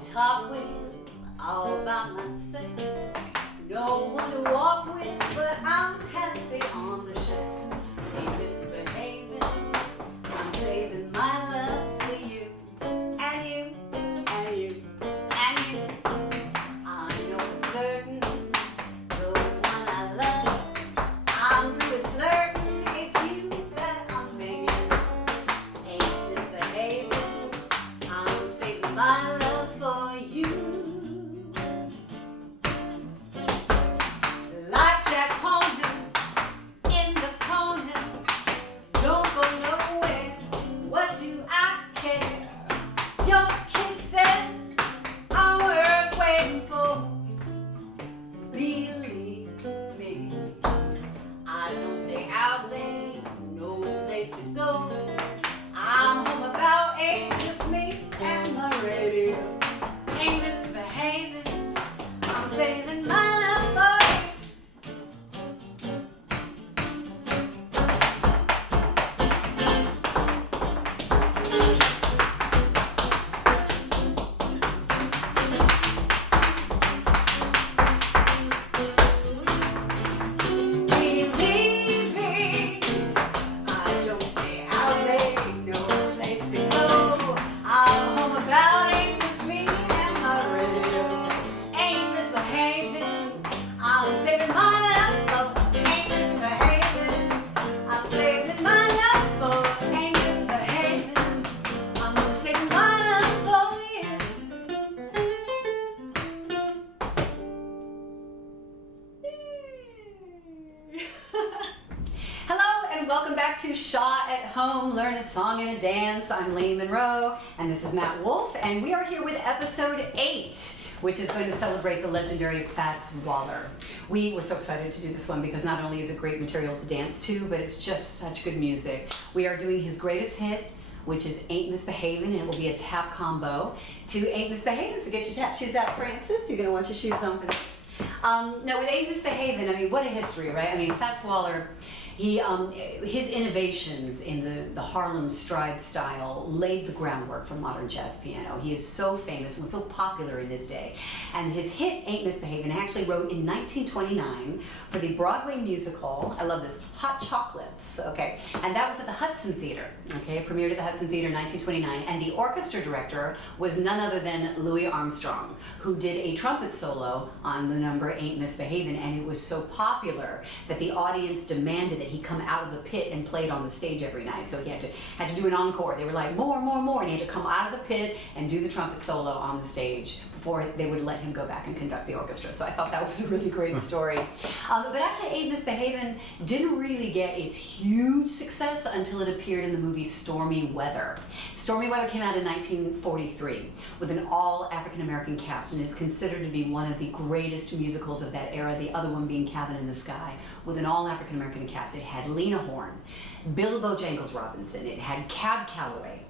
talk with all by myself. No one to walk with, but I'm happy on the shelf. Ain't misbehaving, I'm saving my love for you. And you, and you, and you. I know for certain, you're the one I love. I'm through with flirting, it's you that I'm thinking. Ain't misbehaving, I'm saving my love for you. Like Jack Horner in the corner, don't go nowhere. What do I care? Your kisses are worth waiting for. Believe me, I don't stay out late, no place to go. I'm home about 8, just me and my radio. Ain't misbehaving, I'm saving my love for you. Believe me, I don't stay out late, no place to go. I'm home about 8, just me and my radio. Ain't misbehaving, I'm saving my love for. Ain't misbehaving, I'm saving my love for. Ain't misbehaving, I'm saving my love for you. Hello and welcome back to SHA at Home, Learn a Song and a Dance. I'm Lane Monroe and this is Matt Wolf, and we are here with episode 8, which is going to celebrate the legendary Fats Waller. We were so excited to do this one because not only is it great material to dance to, but it's just such good music. We are doing his greatest hit, which is Ain't Misbehavin', and it will be a tap combo to Ain't Misbehavin', so get your tap shoes out, Francis. You're gonna want your shoes on for this. Now with Ain't Misbehavin', I mean, what a history, right? I mean, Fats Waller, his innovations in the Harlem stride style laid the groundwork for modern jazz piano. He is so famous and was so popular in his day. And his hit, Ain't Misbehavin', actually wrote in 1929 for the Broadway musical, I love this, Hot Chocolates, okay? And that was at the Hudson Theater, okay? It premiered at the Hudson Theater in 1929, and the orchestra director was none other than Louis Armstrong, who did a trumpet solo on the number Ain't Misbehavin', and it was so popular that the audience demanded that he come out of the pit and played on the stage every night. So he had to do an encore. They were like, more, and he had to come out of the pit and do the trumpet solo on the stage before they would let him go back and conduct the orchestra. So I thought that was a really great story. But actually, Ain't Misbehavin' didn't really get its huge success until it appeared in the movie Stormy Weather. Stormy Weather came out in 1943 with an all African-American cast, and it's considered to be one of the greatest musicals of that era, the other one being Cabin in the Sky, with an all African-American cast. It had Lena Horne, Billy Bojangles Robinson, it had Cab Calloway,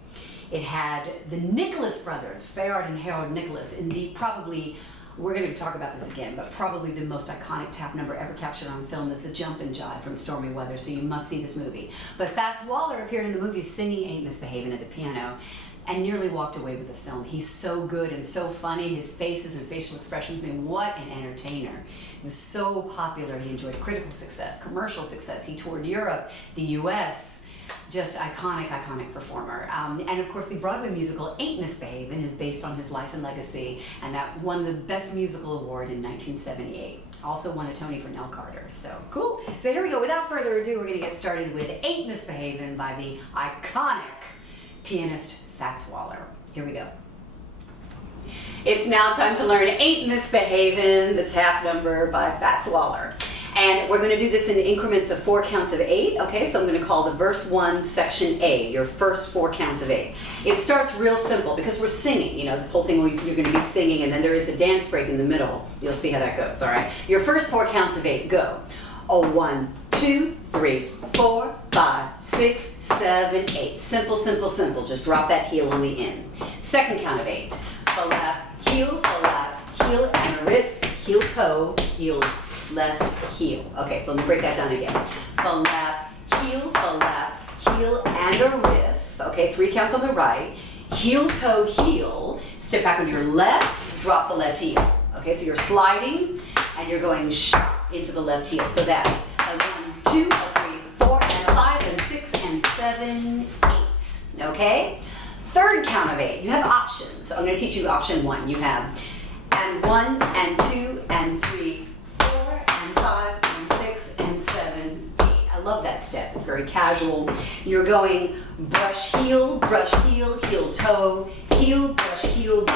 it had the Nicholas brothers, Fayard and Harold Nicholas, in the probably, we're going to talk about this again, but probably the most iconic tap number ever captured on film is the Jump and Jive from Stormy Weather, so you must see this movie. But Fats Waller appeared in the movie singing Ain't Misbehavin' at the piano and nearly walked away with the film. He's so good and so funny. His faces and facial expressions, I mean, what an entertainer. He was so popular. He enjoyed critical success, commercial success. He toured Europe, the US, just iconic performer. And of course, the Broadway musical Ain't Misbehavin' is based on his life and legacy, and that won the Best Musical Award in 1978. Also won a Tony for Nell Carter, so cool. So here we go. Without further ado, we're gonna get started with Ain't Misbehavin' by the iconic pianist Fats Waller. Here we go. It's now time to learn Ain't Misbehavin', the tap number by Fats Waller. And we're going to do this in increments of 4 counts of 8, okay? So I'm going to call the verse 1 section A, your first 4 counts of 8. It starts real simple because we're singing, you know, this whole thing you're going to be singing, and then there is a dance break in the middle. You'll see how that goes, all right? Your first 4 counts of 8, go. 1, 2, 3, 4, 5, 6, 7, 8. Simple, simple, simple. Just drop that heel on the in. Second count of 8. Flap, heel, and a riff, heel, toe, heel, left, heel. Okay, so let me break that down again. Flap, heel, and a riff. Okay, 3 counts on the right. heel, toe, heel. Step back on your left, drop the left heel. Okay, so you're sliding and you're going into the left heel. So that's a 1, 2, a 3, 4, and a 5, and 6, and 7, 8. Okay? Third count of 8. You have options. So I'm going to teach you option 1. You have and 1, and 2, and 3, 4, and 5, and 6, and 7, 8. I love that step. It's very casual. You're going brush, heel, heel toe, heel, brush, heel,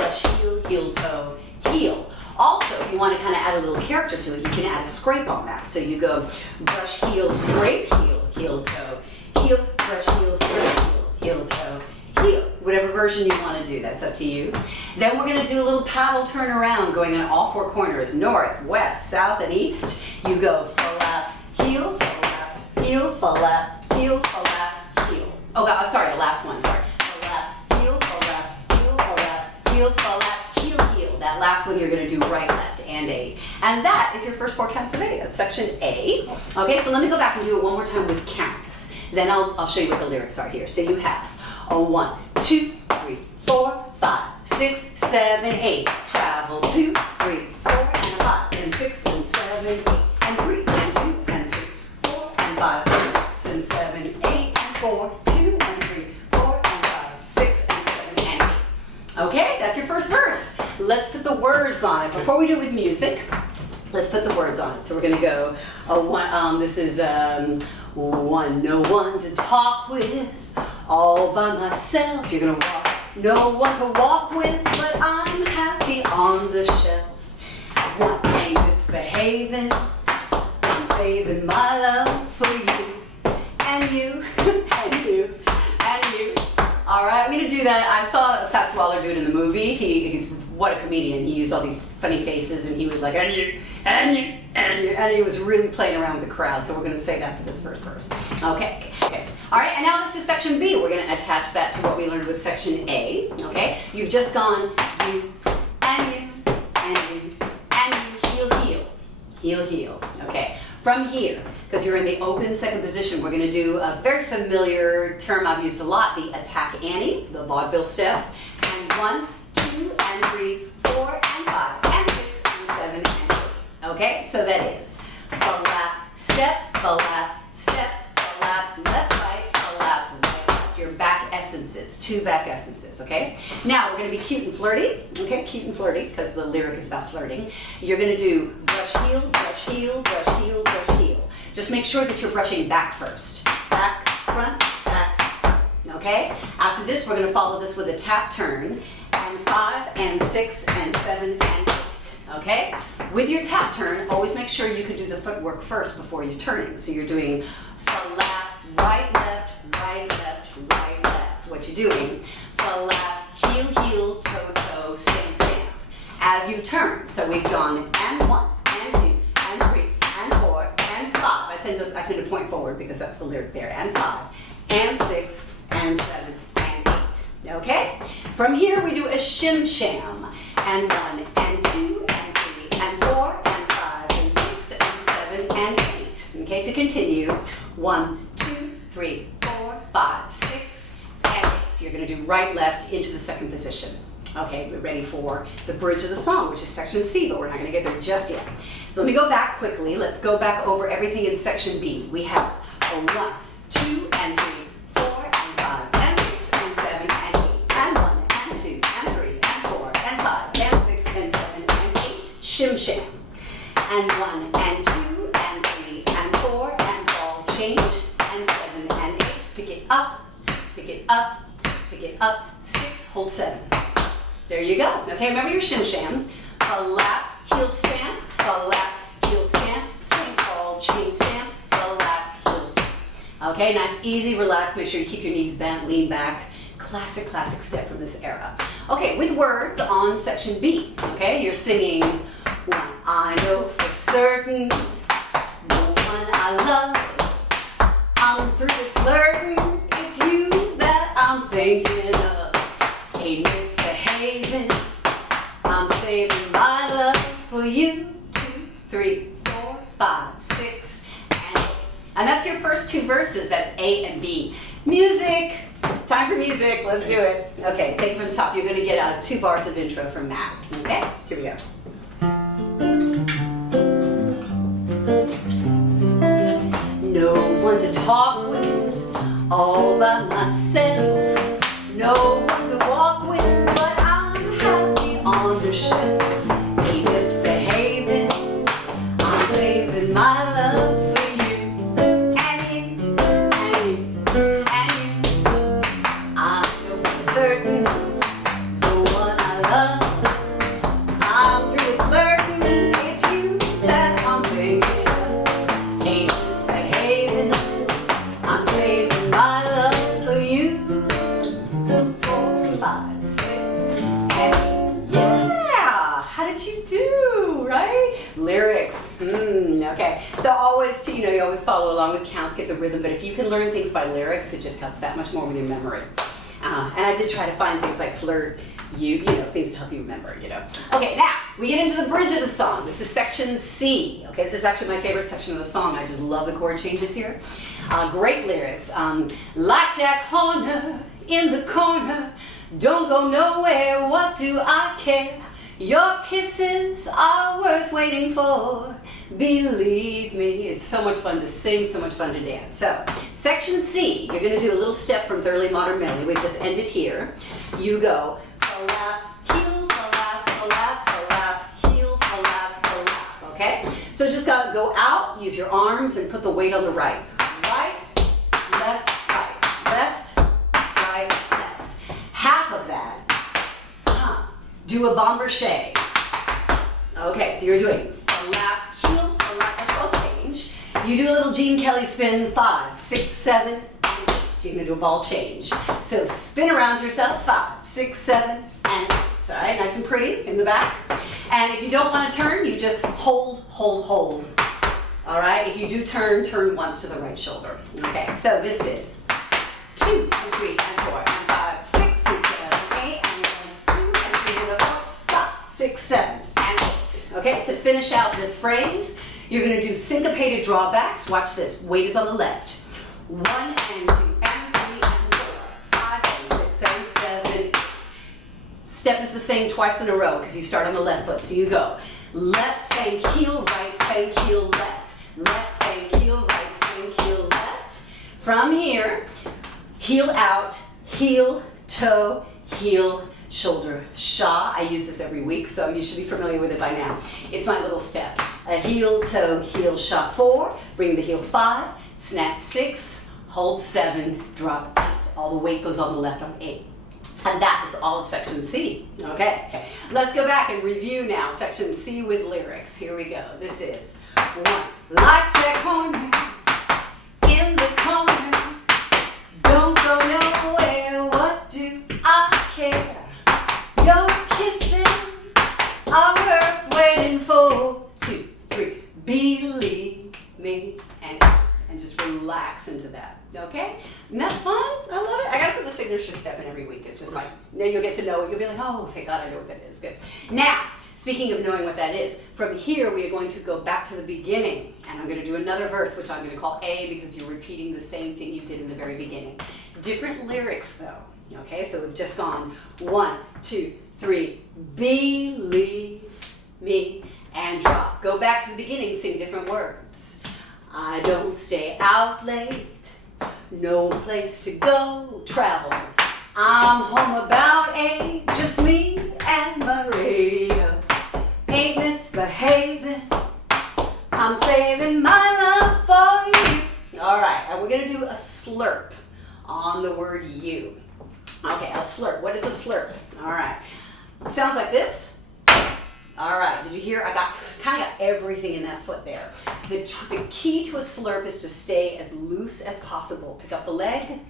heel toe, heel. Also, if you want to kind of add a little character to it, you can add a scrape on that. So you go brush, heel, scrape, heel toe, heel, brush, heel, scrape, heel toe, heel. Whatever version you want to do, that's up to you. Then we're going to do a little paddle turn around, going on all 4 corners, north, west, south, and east. You go flap, heel, flap, heel, flap, heel, flap, heel. Oh, God, sorry, the last one, sorry. Flap, heel, flap, heel, flap, heel, flap, heel, heel. That last one you're going to do right, left, and 8. And that is your first 4 counts of 8. That's section A. Okay, so let me go back and do it one more time with counts. Then I'll show you what the lyrics are here. So you have a 1, 2, 3, 4, 5, 6, 7, 8. Travel 2, 3, 4, and 5, and 6, and 7, 8, and 3, and 2, and 3, 4, and 5, and 6, and 7, 8, and 4, 2, and 3, 4, and 5, 6, and 7, and 8. Okay, that's your first verse. Let's put the words on it. Before we do it with music, let's put the words on it. So we're going to go, this is 1, no one to talk with, all by myself. You're going to walk, no one to walk with, but I'm happy on the shelf. 1, ain't misbehaving, I'm saving my love for you, and you, and you, and you. All right, I'm going to do that. I saw Fats Waller do it in the movie. He's what a comedian. He used all these funny faces, and he was like, and you, and you, and you, and he was really playing around with the crowd. So we're going to say that for this first verse. Okay. All right, and now this is section B. We're going to attach that to what we learned with section A. Okay, you've just gone you, and you, and you, and you, heel, heel, heel, heel. Okay. From here, because you're in the open second position, we're going to do a very familiar term I've used a lot, the attack Annie, the vaudeville step. And 1, 2, and 3, 4, and 5, and 6, and 7, and 8. Okay, so that is flap, step, flap, left, right, left. Your back essences, 2 back essences, okay? Now we're going to be cute and flirty, okay? Cute and flirty, because the lyric is about flirting. You're going to do brush, heel, brush, heel, brush, heel, brush, heel. Just make sure that you're brushing back first. Back, front, okay? After this, we're going to follow this with a tap turn, and 5, and 6, and 7, and 8, okay? With your tap turn, always make sure you can do the footwork first before you're turning. So you're doing flap, right, left, right, left, right, left. What you're doing, flap, heel, heel, toe, toe, stamp, stamp. As you turn, so we've gone and 1, and 2, and 3, and 4, and 5. I tend to point forward because that's the lyric there. And 5, and 6, and 7, and 8. Okay? From here we do a shim sham. And 1, and 2, and 3, and 4, and 5, and 6, and 7, and 8. Okay, to continue. 1, 2, 3, 4, 5, 6, and 8. You're going to do right, left into the second position. Okay, we're ready for the bridge of the song, which is section C, but we're not going to get there just yet. So let me go back quickly. Let's go back over everything in section B. We have a 1, 2, and 3, 4, and 5, and 6, and 7, and 8, and 1, and 2, and 3, and 4, and 5, and 6, and 7, and 8. Shim sham. And 1, and 2, and 3, and 4, and ball change, and 7, and 8. Pick it up, pick it up, pick it up, 6, hold 7. There you go. Okay, remember your shim sham. Flap, heel stamp, flap, heel stamp, spring ball, chain stamp, flap, heel stamp. Okay, nice, easy, relax. Make sure you keep your knees bent, lean back. Classic step from this era. Okay, with words on section B. Okay, you're singing 1, I know for certain, the one I love. I'm through with flirting, it's you that I'm thinking of. Ain't misbehaving, I'm saving my love for you. 2, 3, 4, 5, 6, and 8. And that's your first 2 verses. That's A and B. Music. Time for music. Let's do it. Okay, take it from the top. You're going to get 2 bars of intro from Matt. Okay, here we go. No one to talk with, all by myself. No one to walk with, but I'm happy on the shelf. Ain't misbehaving, I'm saving my love for you. And you, and you, and you. I know for certain, the one I love. I'm through with flirting, it's you that I'm thinking of. Ain't misbehaving, I'm saving my love for you. 4, 5, 6, and yeah! How did you do, right? Lyrics, okay. So always, you always follow along with counts, get the rhythm, but if you can learn things by lyrics, it just helps that much more with your memory. And I did try to find things like flirt, things to help you remember, Okay, now, we get into the bridge of the song. This is section C, okay? This is actually my favorite section of the song. I just love the chord changes here. Great lyrics. Like Jack Horner in the corner, don't go nowhere, what do I care? Your kisses are worth waiting for, believe me. It's so much fun to sing, so much fun to dance. So, section C, you're going to do a little step from Thoroughly Modern Melody. We've just ended here. You go, fa-lap, heel, fa-lap, fa-lap, fa-lap, heel, fa-lap, fa-lap, okay? So just go out, use your arms, and put the weight on the right. Right, left, right, left, right, left. Half of that. Do a bomber-shay. Okay, so you're doing flap, heel, flap, as well change. You do a little Gene Kelly spin, 5, 6, 7, and 8. So you're gonna do a ball change. So spin around yourself, 5, 6, 7, and 8. All right, nice and pretty in the back. And if you don't want to turn, you just hold, hold, hold. All right, if you do turn, turn once to the right shoulder. Okay, so this is 2, and 3, and 4, and 5, 6, and 7, 8, and 6, 7, and 8. Okay, to finish out this phrase, you're going to do syncopated drawbacks. Watch this. Weight is on the left. 1 and 2 and 3 and 4, 5 and 6 and 7. Step is the same twice in a row because you start on the left foot. So you go left, spank, heel, right, spank, heel, left. Left, spank, heel, right, spank, heel, left. From here, heel out, heel, toe, heel, shoulder, SHA. I use this every week, so you should be familiar with it by now. It's my little step. A heel, toe, heel, SHA 4, bring the heel 5, snap 6, hold 7, drop 8. All the weight goes on the left on 8. And that is all of section C. Okay, let's go back and review now section C with lyrics. Here we go. This is 1. Like Jack Horner in the corner, don't go nowhere, what do I care? Your kisses are worth waiting for. 2, 3, believe me, and just relax into that. Okay? Isn't that fun? I love it. I gotta put the signature step in every week. It's just like, then you'll get to know it. You'll be like, oh, thank God I know what that is. Good. Now, speaking of knowing what that is, from here we are going to go back to the beginning, and I'm going to do another verse, which I'm going to call A because you're repeating the same thing you did in the very beginning. Different lyrics, though. Okay, so we've just gone 1, 2, 3, believe me, and drop. Go back to the beginning, sing different words. I don't stay out late, no place to go, travel. I'm home about 8, just me and my radio. Ain't misbehaving, I'm saving my love for you. All right, and we're gonna do a slurp on the word you. Okay, a slurp. What is a slurp? All right. It sounds like this. All right, did you hear? I kind of got everything in that foot there. The key to a slurp is to stay as loose as possible. Pick up the leg.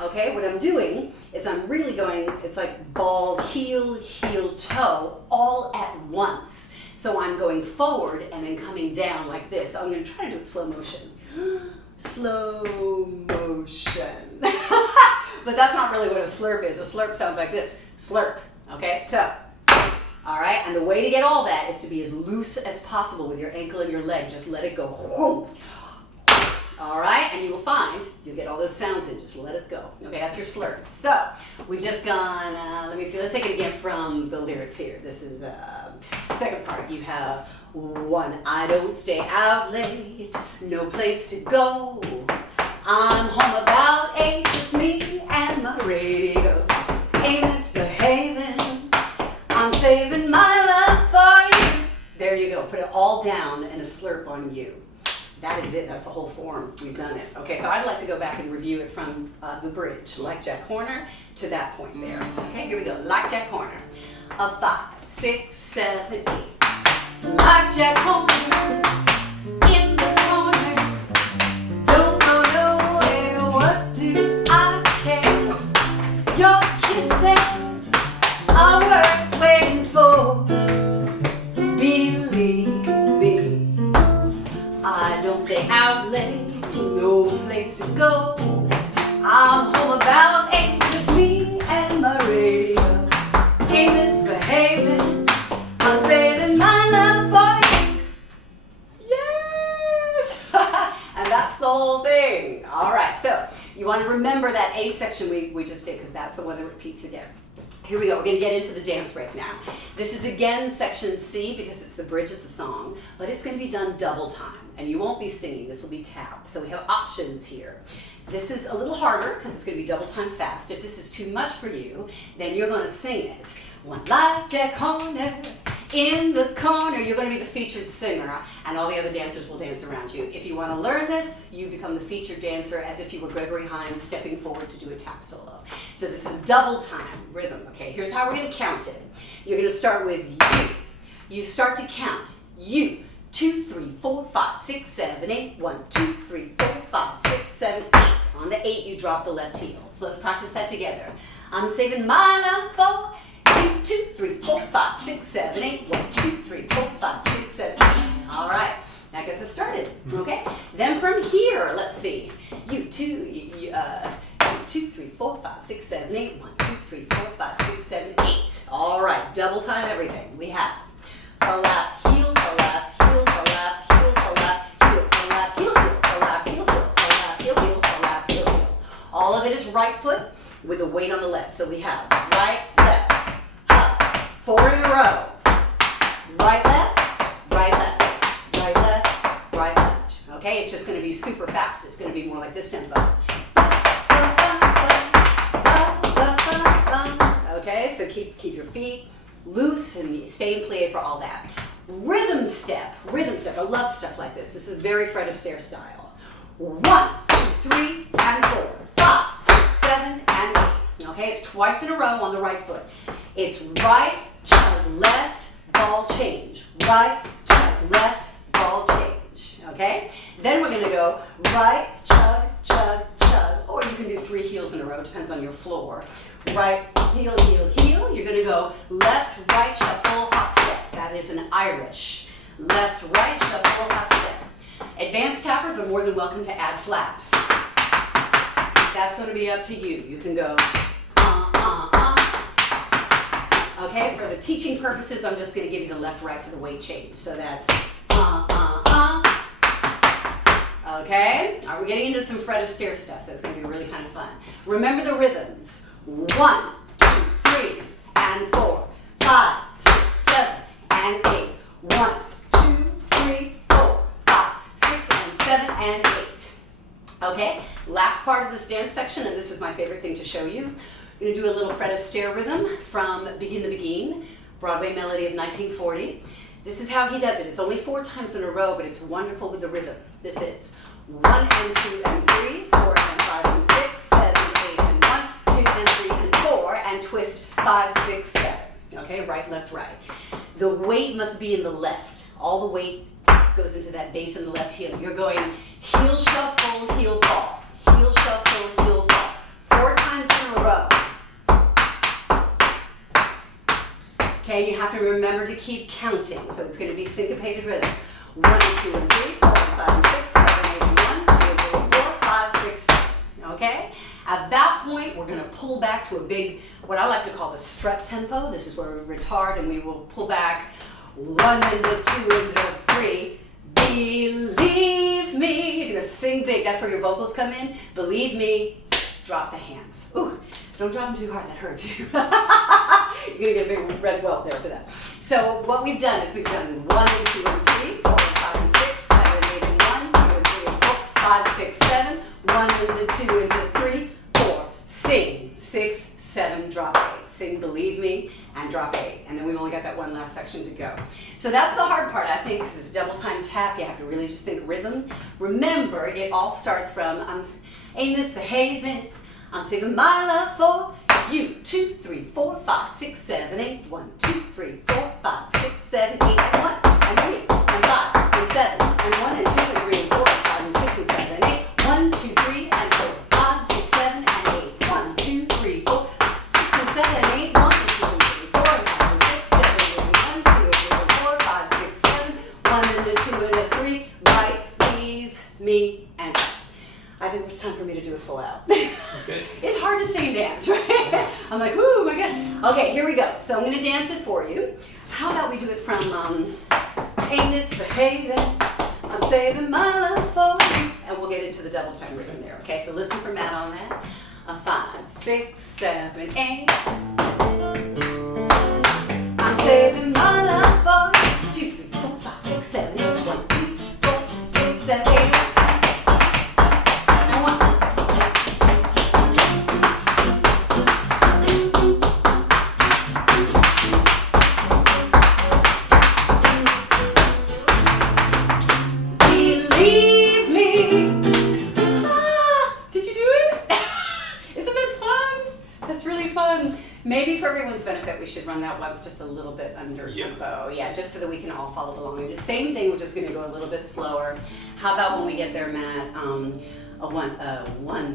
Okay, what I'm doing is I'm really going, it's like ball, heel, heel, toe, all at once. So I'm going forward and then coming down like this. So I'm going to try to do it slow motion. Slow motion. But that's not really what a slurp is. A slurp sounds like this. Slurp. Okay, so, all right, and the way to get all that is to be as loose as possible with your ankle and your leg. Just let it go. All right, and you will find you'll get all those those sounds in, just let it go. Okay, that's your slur. So we've just gone, let me see, let's take it again from the lyrics here. This is second part. You have 1, I don't stay out late, no place to go. I'm home about 8, just me and my radio. Ain't misbehaving, I'm saving my love for you. There you go, put it all down and a slurp on you. That is it, that's the whole form, we've done it. Okay, so I'd like to go back and review it from the bridge, like Jack Horner, to that point there. Okay, here we go, like Jack Horner. A 5, 6, 7, 8. Like Jack Horner, in the corner. Don't go nowhere, what do I care? Your kisses are worth waiting for. Believe me, I don't stay out late, no place to go. I'm home about 8, just me and my radio. Ain't misbehaving, I'm saving my love for you. Yes! And that's the whole thing. All right, so you want to remember that A section we just did, because that's the one that repeats again. Here we go, we're going to get into the dance break now. This is again section C because it's the bridge of the song, but it's going to be done double time, and you won't be singing, this will be tap. So we have options here. This is a little harder because it's going to be double time fast. If this is too much for you, then you're going to sing it. 1 like Jack Horner, in the corner. You're going to be the featured singer, and all the other dancers will dance around you. If you want to learn this, you become the featured dancer as if you were Gregory Hines stepping forward to do a tap solo. So this is double time rhythm. Okay, here's how we're going to count it. You're going to start with you. You start to count. You. 2, 3, 4, 5, 6, 7, 8. 1, 2, 3, 4, 5, 6, 7, 8. On the 8, you drop the left heel. So let's practice that together. I'm saving my love for you. 2, 3, 4, 5, 6, 7, 8. 1, 2, 3, 4, 5, 6, 7, 8. All right, that gets us started. Okay. Then from here, let's see. You 2, 3, 4, 5, 6, 7, 8. 1, 2, 3, 4, 5, 6, 7, 8. All right, double time everything. We have flap, heel, flap, heel, flap, heel, flap, heel, flap, heel, flap, heel, flap, heel, flap, heel. All of it is right foot with a weight on the left. So we have right, left, up, 4 in a row. Right, left, right, left, right, left, right, left. Okay, it's just going to be super fast. It's going to be more like this tempo. Okay, so keep your feet loose and stay in play for all that. Rhythm step. I love stuff like this. This is very Fred Astaire style. 1, 2, 3, and 4, 5, 6, 7, and 8. Okay, it's twice in a row on the right foot. It's right, chug, left, ball change. Right, chug, left, ball change. Okay? Then we're going to go right, chug, chug, chug. Or you can do 3 heels in a row, depends on your floor. Right, heel, heel, heel. You're going to go left, right, shuffle, hop, step. That is an Irish. Left, right, shuffle, hop, step. Advanced tappers are more than welcome to add flaps. That's going to be up to you. You can go, Okay, for the teaching purposes, I'm just going to give you the left, right for the weight change. So that's, Okay, all right, we're getting into some Fred Astaire stuff, so it's going to be really kind of fun. Remember the rhythms. 1, 2, 3, and 4, 5, 6, 7, and 8. 1, 2, 3, 4, 5, 6, and 7, and 8. Okay, last part of this dance section, and this is my favorite thing to show you. I'm going to do a little Fred Astaire rhythm from Begin the Beguine, Broadway melody of 1940. This is how he does it. It's only 4 times in a row, but it's wonderful with the rhythm. This is 1 and 2 and 3, 4 and 5 and 6, 7, 8 and 1, 2 and 3 and 4, and twist 5, 6, 7. Okay, right, left, right. The weight must be in the left. All the weight goes into that base in the left heel. You're going heel shuffle, heel ball. Heel shuffle, heel ball. 4 times in a row. Okay, you have to remember to keep counting. So it's going to be syncopated rhythm. 1 and 2 and 3, 4 and 5 and 6, 7, 8 and 1, 2 and 3 and 4, 5, 6, 7. Okay? At that point, we're going to pull back to a big, what I like to call the strut tempo. This is where we retard and we will pull back 1 into 2 into 3, big Believe me. You're gonna sing big. That's where your vocals come in. Believe me. Drop the hands. Ooh, don't drop them too hard. That hurts you. You're gonna get a big red welt there for that. So what we've done is we've done 1 and 2 and 3, 4 and 5 and 6, 7, 8 and 1, 2 and 3 and 4, 5, 6, 7, 1 into 2 into 3, 4. Sing 6, 7, drop 8. Sing Believe Me and drop 8. And then we've only got that one last section to go. So that's the hard part, I think, because it's double time tap. You have to really just think rhythm. Remember, it all starts from ain't misbehaving. I'm saving my love for you. 2, 3, 4, 5, 6, 7, 8. 1, 2, 3, 4, 5, 6, 7, 8, and 1, and 3, and 5, and 7, and 1, and 2, and 3, and 4, and 5, and 6, and 7, and 8. 1, 2, 3, and 4, 5, 6, 7, and 8. 1, 2, 3, 4, 6, and 7, and 8. 1, 2, 3, 4, and 5, and 6, 7, and 8. 1, 2, 3, 4, 5, 6, 7. 1 and a 2 and a 3. Right, leave me, and I think it's time for me to do a full out. Okay. It's hard to sing and dance, right? I'm like, whoo, my God. Okay, here we go. So I'm going to dance it for you. How about we do it from ain't misbehaving, I'm saving my love for you. And we'll get into the double time rhythm there. Okay, so listen for Matt on that. 5, 6, 7, 8. I'm saving my love for you. 2, 3, 4, 5, 6, 7, 8. 1, 2, 4, 6, 7, 8. Maybe for everyone's benefit, we should run that once just a little bit under tempo. Yeah, just so that we can all follow along. And the same thing, we're just going to go a little bit slower. How about when we get there, Matt? 1,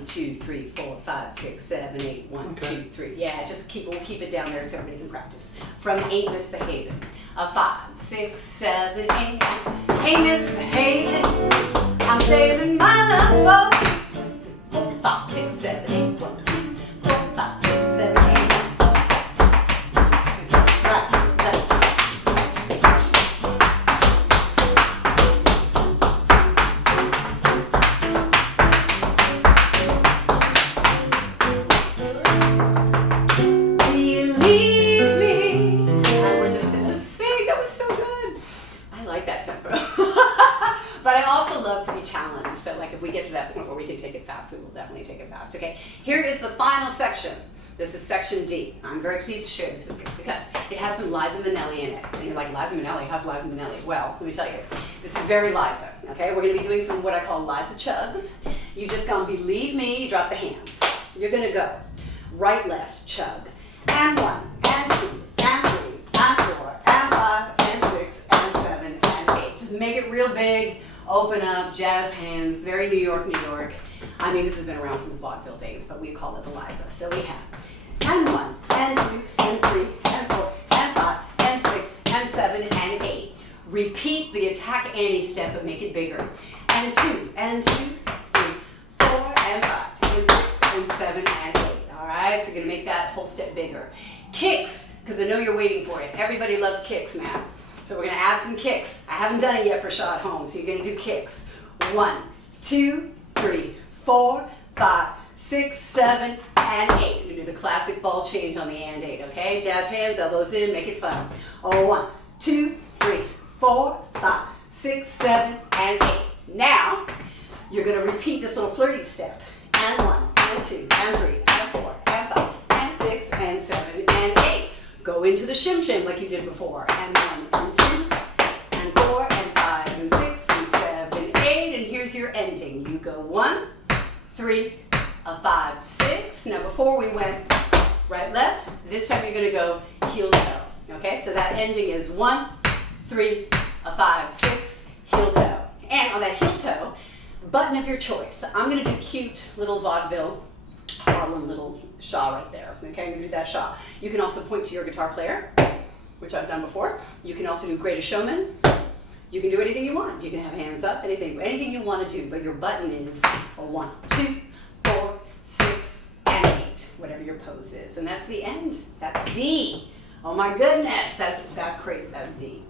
2, 3, 4, 5, 6, 7, 8. 1, 2, 3. Yeah, we'll keep it down there so everybody can practice. From ain't misbehaving. 5, 6, 7, 8. Ain't misbehaving. I'm saving my love for 4, 5, 6, 7, 8. 1, 2, 4, 5, 6, 7, 8. But I also love to be challenged, so like if we get to that point where we can take it fast, we will definitely take it fast, okay? Here is the final section. This is section D. I'm very pleased to share this with you because it has some Liza Minnelli in it. And you're like, Liza Minnelli? How's Liza Minnelli? Well, let me tell you, this is very Liza, okay? We're gonna be doing some what I call Liza chugs. You just gonna believe me, you drop the hands. You're gonna go right, left, chug, and 1, and 2, and 3, and 4, and 5, and 6, and 7, and 8. Just make it real big. Open up, jazz hands, very New York, New York. I mean, this has been around since vaudeville days, but we call it the Liza. So we have, and 1, and 2, and 3, and 4, and 5, and 6, and 7, and 8. Repeat the attack Annie step, but make it bigger. And 2, and 2, 3, 4, and 5, and 6, and 7, and 8. All right, so you're gonna make that whole step bigger. Kicks, because I know you're waiting for it. Everybody loves kicks, man. So we're gonna add some kicks. I haven't done it yet for SHA at home, so you're gonna do kicks. 1, 2, 3, 4, 5, 6, 7, and 8. We're gonna do the classic ball change on the and 8, okay? Jazz hands, elbows in, make it fun. 1, 2, 3, 4, 5, 6, 7, and 8. Now, you're gonna repeat this little flirty step. And 1, and 2, and 3, and 4, and 5, and 6, and 7, and 8. Go into the shim shim like you did before. And 1, and 2, and 4, and 5, and 6, and 7, 8. And here's your ending. You go 1, 3, 5, 6. Now before we went right, left, this time you're gonna go heel toe. Okay, so that ending is 1, 3, 5, 6, heel toe. And on that heel toe, button of your choice. I'm gonna do cute little vaudeville Harlem little SHA right there. Okay, I'm gonna do that SHA. You can also point to your guitar player, which I've done before. You can also do Greatest Showman. You can do anything you want. You can have hands up, anything you want to do, but your button is a 1, 2, 4, 6, and 8, whatever your pose is. And that's the end. That's D. Oh my goodness, that's crazy, that's D.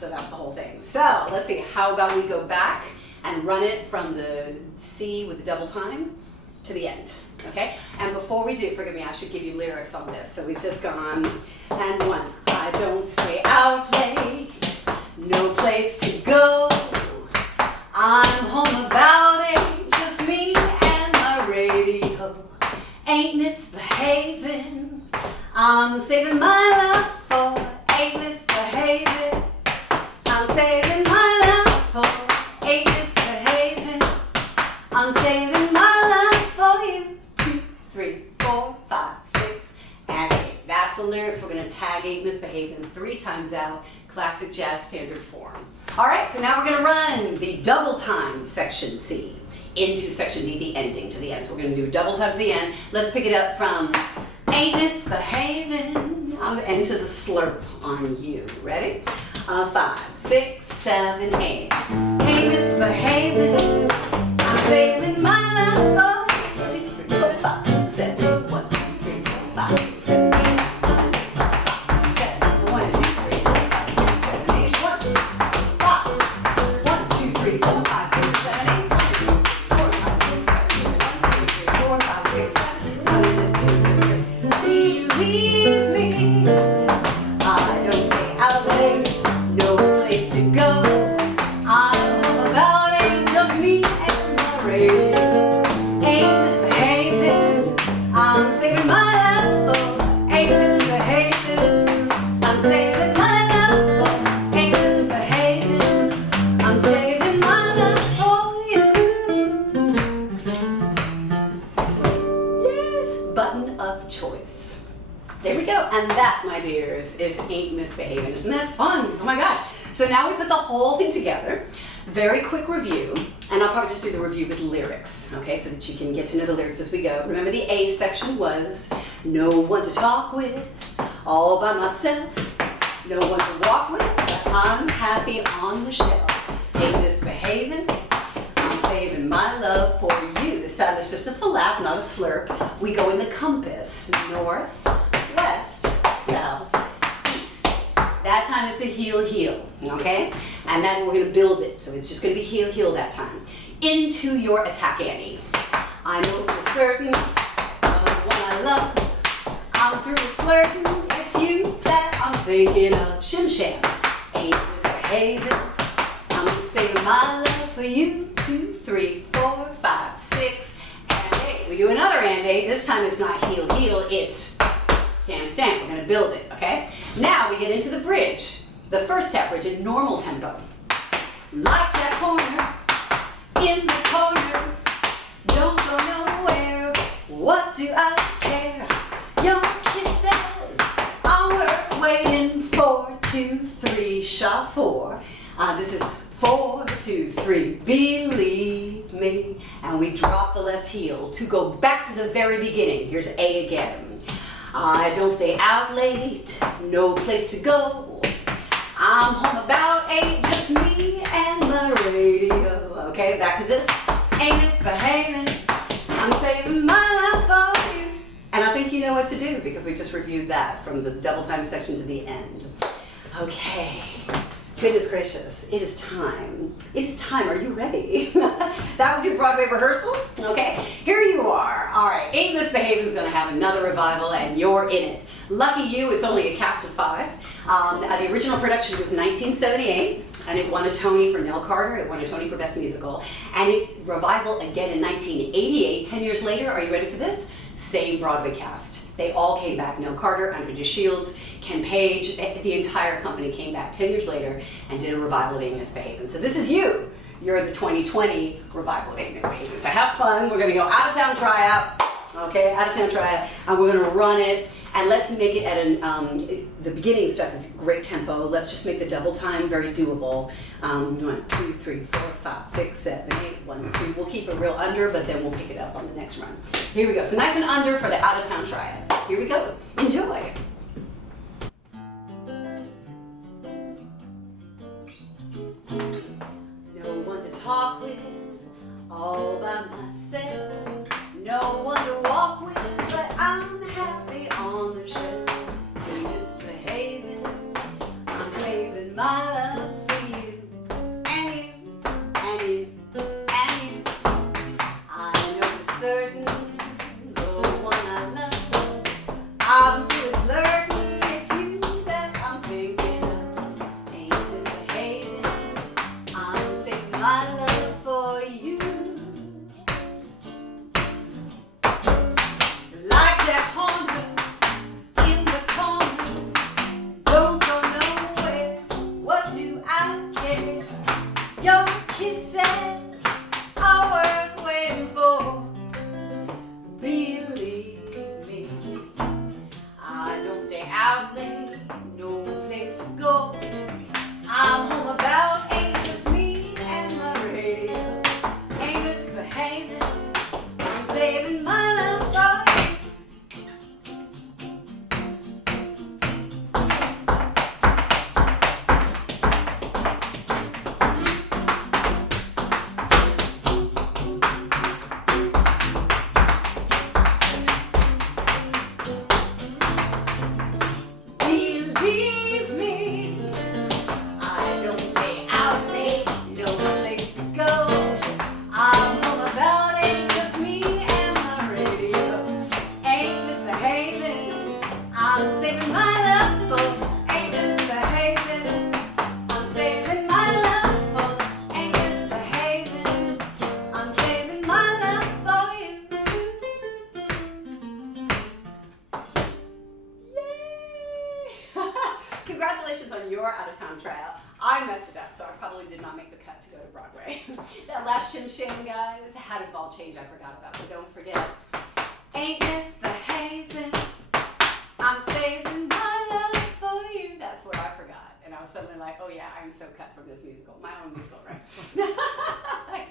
So that's the whole thing. So let's see, how about we go back and run it from the C with the double time to the end, okay? And before we do, forgive me, I should give you lyrics on this. So we've just gone, and one, I don't stay out late, no place to go. I'm home about 8, just me and my radio. Ain't misbehaving, I'm saving my love for ain't misbehaving. I'm saving my love for ain't misbehaving. I'm saving my love for you. 2, 3, 4, 5, 6, and 8. That's the lyrics. We're going to tag ain't misbehaving 3 times out. Classic jazz standard form. All right, so now we're going to run the double time section C into section D, the ending to the end. So we're going to do double time to the end. Let's pick it up from ain't misbehaving on the end to the slurp on you. Ready? 5, 6, 7, 8. Ain't misbehaving. I'm saving my love for 2, 3, 4, 5, 6, 7, 8. 1, 2, 3, 4, 5, 6, 7, 8. 1, 2, 3, 4, 5, 6, 7, 8. 1, 2, 3, 4, 5, 6, 7, 8. 4, 5, 6, 7, 8. 1, 2, 3, 4, 5, 6, 7, 8. 1, 2, 3. Believe me, I don't stay out late, no place to go. I'm home about 8, just me and my radio. Ain't misbehaving, I'm saving my love for ain't misbehaving. I'm saving my love for ain't misbehaving. I'm saving my love for you. Yes, button of choice. There we go. And that, my dears, is ain't misbehaving. Isn't that fun? Oh my gosh. So now we put the whole thing together. Very quick review. And I'll probably just do the review with lyrics, okay, so that you can get to know the lyrics as we go. Remember, the A section was no one to talk with, all by myself. No one to walk with, but I'm happy on the shelf. Ain't misbehaving. I'm saving my love for you. This time it's just a flap, not a slurp. We go in the compass. North, west, south, east. That time it's a heel, heel, okay? And then we're gonna build it. So it's just gonna be heel, heel that time. Into your attack ante. I know for certain, the one I love, I'm through flirting. It's you that I'm thinking of. Shim sham, ain't misbehaving. I'm saving my love for you. 2, 3, 4, 5, 6, and 8. We do another and 8. This time it's not heel, heel, it's stamp, stamp. We're going to build it, okay? Now we get into the bridge. The first tap bridge in normal tempo. Like that corner, in the corner, don't go nowhere. What do I care? Your kisses are worth waiting for. 2, 3, SHA 4. This is 4, 2, 3, believe me. And we drop the left heel to go back to the very beginning. Here's A again. I don't stay out late, no place to go. I'm home about 8, just me and my radio. Okay, back to this. Ain't misbehaving, I'm saving my life for you. And I think you know what to do because we just reviewed that from the double time section to the end. Okay. Goodness gracious, it is time. It is time, are you ready? That was your Broadway rehearsal? Okay, here you are. All right, Ain't Misbehavin' is gonna have another revival and you're in it. Lucky you, it's only a cast of 5. The original production was 1978 and it won a Tony for Nell Carter, it won a Tony for Best Musical, and it revival again in 1988, 10 years later. Are you ready for this? Same Broadway cast. They all came back. Nell Carter, Andrea Shields, Ken Page, the entire company came back 10 years later and did a revival of Ain't Misbehavin'. So this is you. You're the 2020 revival of Ain't Misbehavin'. So have fun. We're going to go out of town tryout. Okay, out of town tryout. And we're going to run it. And let's make it at the beginning stuff is great tempo. Let's just make the double time very doable. 1, 2, 3, 4, 5, 6, 7, 8, 1, 2. We'll keep it real under, but then we'll pick it up on the next run. Here we go. So nice and under for the out of town tryout. Here we go. Enjoy. No one to talk with, all by myself. No one to walk with, but I'm happy on the shelf. Ain't misbehaving, I'm saving my love certain, the one I love. I'm through with flirtin, it's you that I'm thinking of. Ain't misbehaving, I'm saving my love for you. Like that Honda in the corner, don't go nowhere, what do I care? Your kisses are worth waiting for. Believe me, I don't stay out late, no place to go. I'm home about 8, just me and my radio. Ain't misbehaving, I'm saving my love for you. Believe me, I don't stay out late, no place to go. I'm home about 8, just me and my radio. Ain't misbehaving, I'm saving my love for. Ain't misbehaving, I'm saving my love for. Ain't misbehaving, I'm saving my love for you. Yay! Congratulations on your out-of-town tryout. I messed it up, so I probably did not make the cut to go to Broadway. That last shim-sham, guys, had a ball change I forgot about, so don't forget. Ain't misbehaving, I'm saving my love for you. That's what I forgot. And I was suddenly like, oh yeah, I'm so cut from this musical. My own musical, right?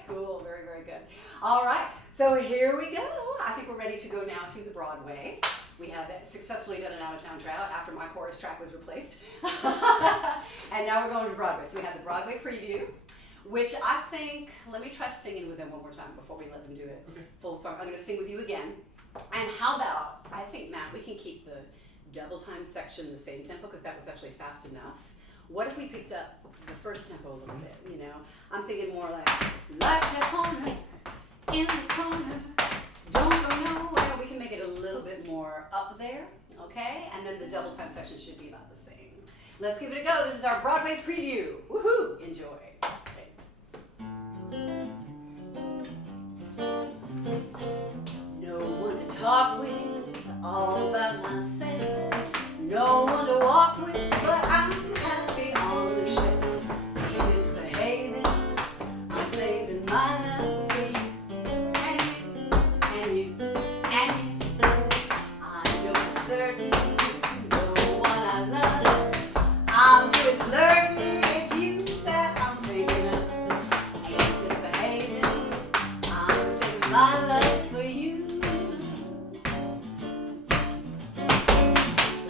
Cool, very, very good. All right, so here we go. I think we're ready to go now to the Broadway. We have successfully done an out-of-town tryout after my chorus track was replaced. And now we're going to Broadway. So we have the Broadway preview, which I think, let me try singing with them one more time before we let them do it. Okay. Full song. I'm going to sing with you again. And how about, I think, Matt, we can keep the double time section the same tempo because that was actually fast enough. What if we picked up the first tempo a little bit, you know? I'm thinking more like that corner, in the corner, don't go nowhere. We can make it a little bit more up there, okay? And then the double time section should be about the same. Let's give it a go. This is our Broadway preview. Woohoo! Enjoy. No one to talk with, all about myself. No one to walk with, but I'm happy on the shelf. Ain't misbehaving, I'm saving my love for you. And you, and you, and you. I know for certain, the one I love. I'm through with flirtin, it's you that I'm thinking of. Ain't misbehaving, I'm saving my love for you.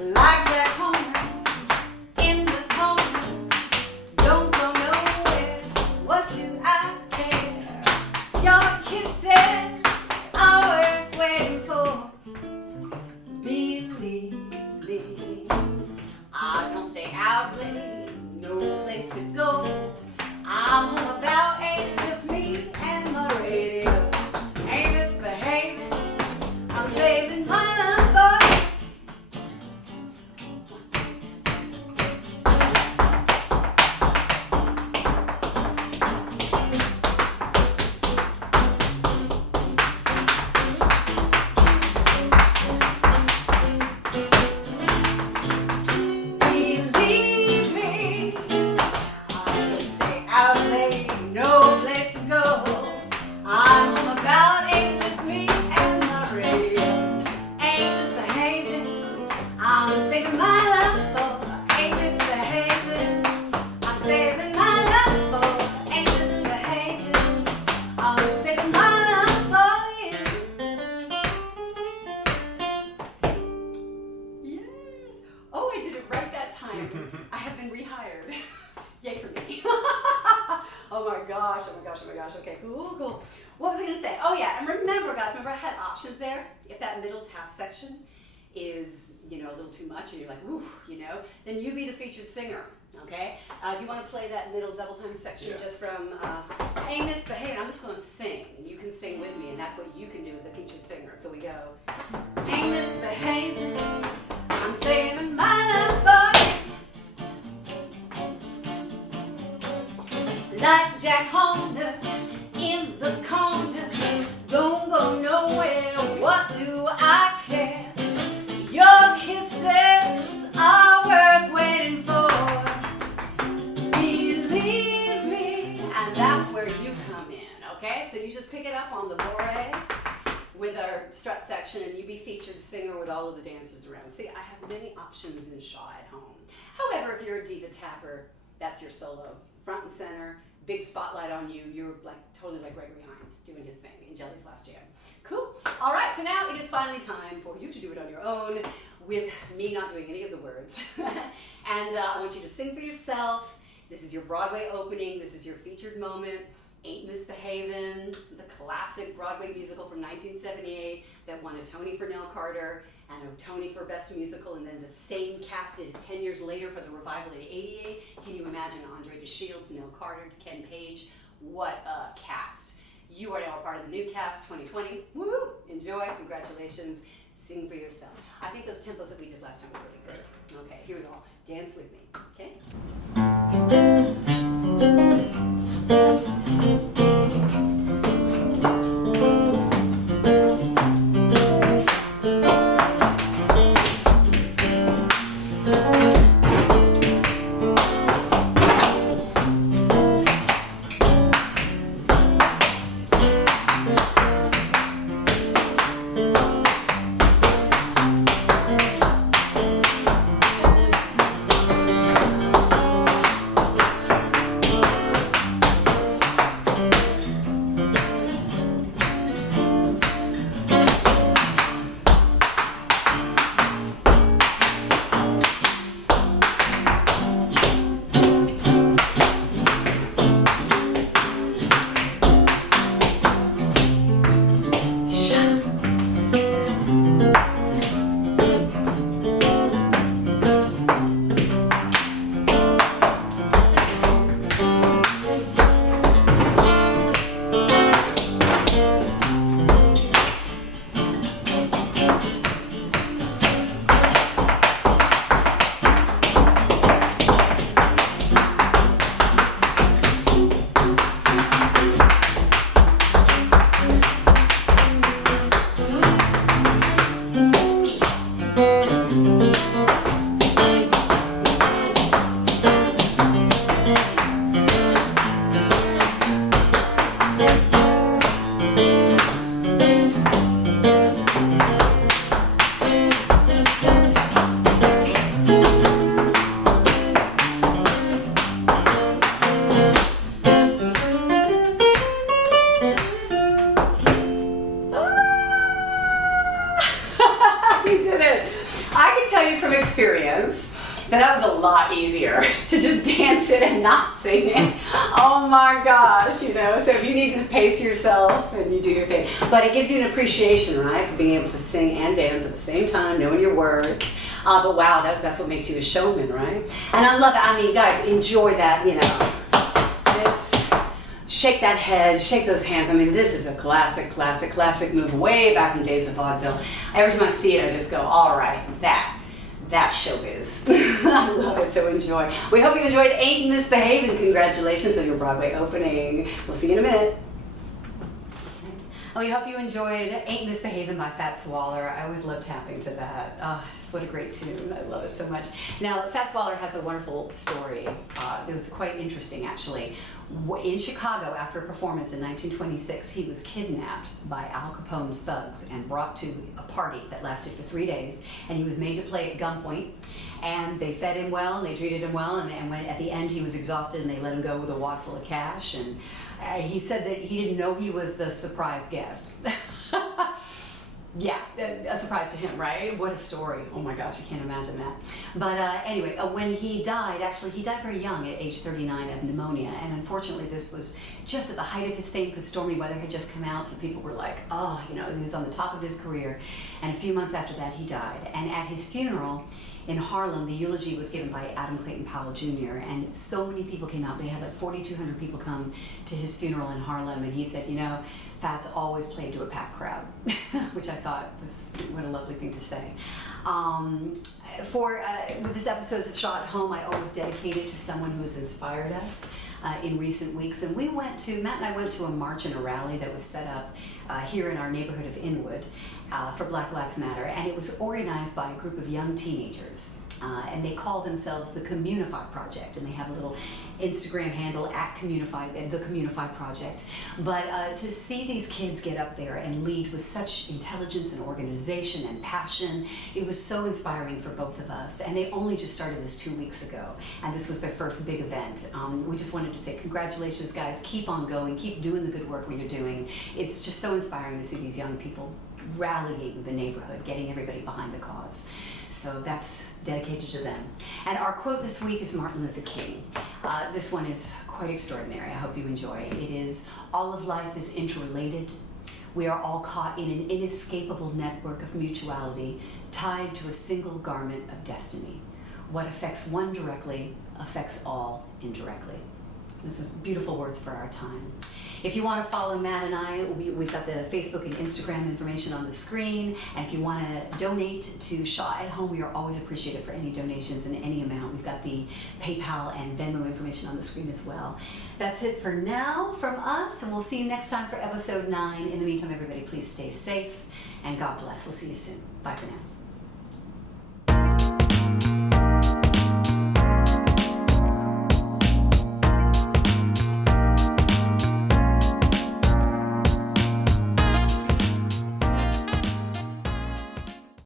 Like that corner, in the corner, don't go nowhere, what do I care? Your kisses are worth waiting for. Believe me, I don't stay out late, no place to go. I'm home about 8, just me and my radio. Ain't misbehaving, I'm saving my love for you. Believe me, I don't stay out late, no place to go. I'm home about 8, just me and my radio. Ain't misbehaving, I'm saving my love for. Ain't misbehaving, I'm saving my love for. Ain't misbehaving, I'm saving my love for you. Yes. Oh, I did it right that time. I have been rehired. Yay for me. Oh my gosh, oh my gosh, oh my gosh. Okay, cool, cool. What was I gonna say? Oh yeah, and remember guys, remember I had options there? If that middle tap section is, you know, a little too much and you're like, woo, you know, then you be the featured singer, okay? Do you want to play that middle double time section just from Ain't Misbehavin'? I'm just gonna sing, and you can sing with me, and that's what you can do as a we go. Ain't misbehaving, I'm saving my life for you. Like Jack Horner in the corner, don't go nowhere, what do I care? Your kisses are worth waiting for. Believe me, and that's where you come in, okay? So you just pick it up on the bourrée with our strut section, and you be featured singer with all of the dancers around. See, I have many options in SHA at home. However, if you're a diva tapper, that's your solo. Front and center, big spotlight on you. You're like totally like Gregory Hines doing his thing in Jelly's Last Jam. Cool. All right, so now it is finally time for you to do it on your own with me not doing any of the words. And I want you to sing for yourself. This is your Broadway opening. This is your featured moment. Ain't Misbehavin', the classic Broadway musical from 1978 that won a Tony for Nell Carter and a Tony for Best Musical, and then the same cast did it 10 years later for the revival in '88. Can you imagine Andre DeShields, Nell Carter, Ken Page? What a cast. You are now a part of the new cast 2020. Woo! Enjoy, congratulations. Sing for yourself. I think those tempos that we did last time were really good. Okay, here we go. Dance with me, okay? Experience that was a lot easier to just dance it and not sing it. Oh my gosh, you know, so if you need to pace yourself and you do your thing, but it gives you an appreciation, right, for being able to sing and dance at the same time, knowing your words. But wow, that's what makes you a showman, right? And I love it. I mean, guys, enjoy that, you know, this, shake that head, shake those hands. I mean, this is a classic move way back in days of vaudeville. Every time I see it, I just go, all right, that's showbiz. I love it, so enjoy. We hope you enjoyed Ain't Misbehavin'. Congratulations on your Broadway opening. We'll see you in a minute. Oh, we hope you enjoyed Ain't Misbehavin' by Fats Waller. I always love tapping to that. Oh, what a great tune. I love it so much. Now, Fats Waller has a wonderful story. It was quite interesting, actually. In Chicago, after a performance in 1926, he was kidnapped by Al Capone's thugs and brought to a party that lasted for 3 days, and he was made to play at gunpoint. And they fed him well, and they treated him well, and when, at the end he was exhausted, and they let him go with a wad full of cash. And he said that he didn't know he was the surprise guest. Yeah, a surprise to him, right? What a story. Oh my gosh, I can't imagine that. But anyway, when he died, actually he died very young at age 39 of pneumonia, and unfortunately this was just at the height of his fame because Stormy Weather had just come out, so people were like, oh, you know, he was on the top of his career. And a few months after that he died, and at his funeral, in Harlem, the eulogy was given by Adam Clayton Powell Jr., and so many people came out. They had like 4,200 people come to his funeral in Harlem, and he said, you know, Fats always played to a packed crowd, which I thought was what a lovely thing to say. With this episode of SHA at Home, I always dedicate it to someone who has inspired us in recent weeks. And Matt and I went to a march and a rally that was set up here in our neighborhood of Inwood for Black Lives Matter, and it was organized by a group of young teenagers. And they call themselves the Communify Project, and they have a little Instagram handle at Communify, the Communify Project. But to see these kids get up there and lead with such intelligence and organization and passion, it was so inspiring for both of us. And they only just started this 2 weeks ago, and this was their first big event. We just wanted to say congratulations, guys. Keep on going. Keep doing the good work we are doing. It's just so inspiring to see these young people rallying the neighborhood, getting everybody behind the cause. So that's dedicated to them. And our quote this week is Martin Luther King. This one is quite extraordinary. I hope you enjoy. It is, all of life is interrelated. We are all caught in an inescapable network of mutuality, tied to a single garment of destiny. What affects one directly affects all indirectly. This is beautiful words for our time. If you want to follow Matt and I, we've got the Facebook and Instagram information on the screen. And if you want to donate to SHA at Home, we are always appreciative for any donations in any amount. We've got the PayPal and Venmo information on the screen as well. That's it for now from us, and we'll see you next time for episode 9. In the meantime, everybody, please stay safe, and God bless. We'll see you soon. Bye for now.